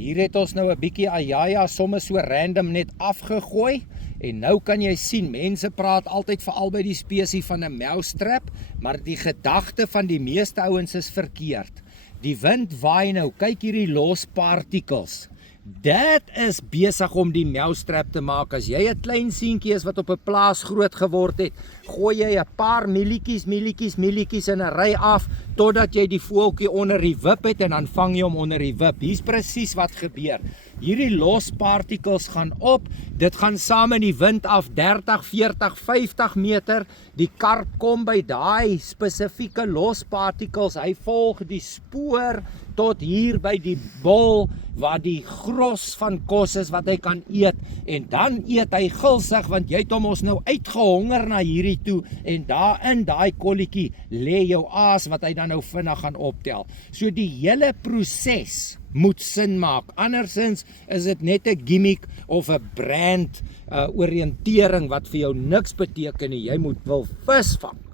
Hier het ons nou 'n bietjie ajaja somme so random net afgegooi. En nou kan jy sien, mense praat altyd veral by die spesie van 'n mousetrap, maar die gedagte van die meeste ouens is verkeerd. Die wind waai nou, kyk hierdie los partikels. Dit is besig om die mousetrap te maak. As jy 'n klein seentjie is wat op 'n plaas groot geword het, gooi jy 'n paar mielietjies in 'n ry af, totdat jy die voeltjie onder die wip het en dan vang jy hom onder die wip. Hier's presies wat gebeur. Hierdie los partikels gaan op, dit gaan saam in die wind af 30, 40, 50 meter. Die karp kom by daai spesifieke los partikels, hy volg die spoor tot hier by die bol, waar die gros van kos is wat hy kan eet, en dan eet hy gulsig, want jy het hom ons nou uitgehonger na hierdie toe, en daar in daai kolletjie lê jou aas wat hy dan nou vinnig gaan optel. So die hele proses moet sin maak, andersins is dit net 'n gimmick of 'n brand oriëntering wat vir jou niks beteken nie. Jy moet wil vis vang.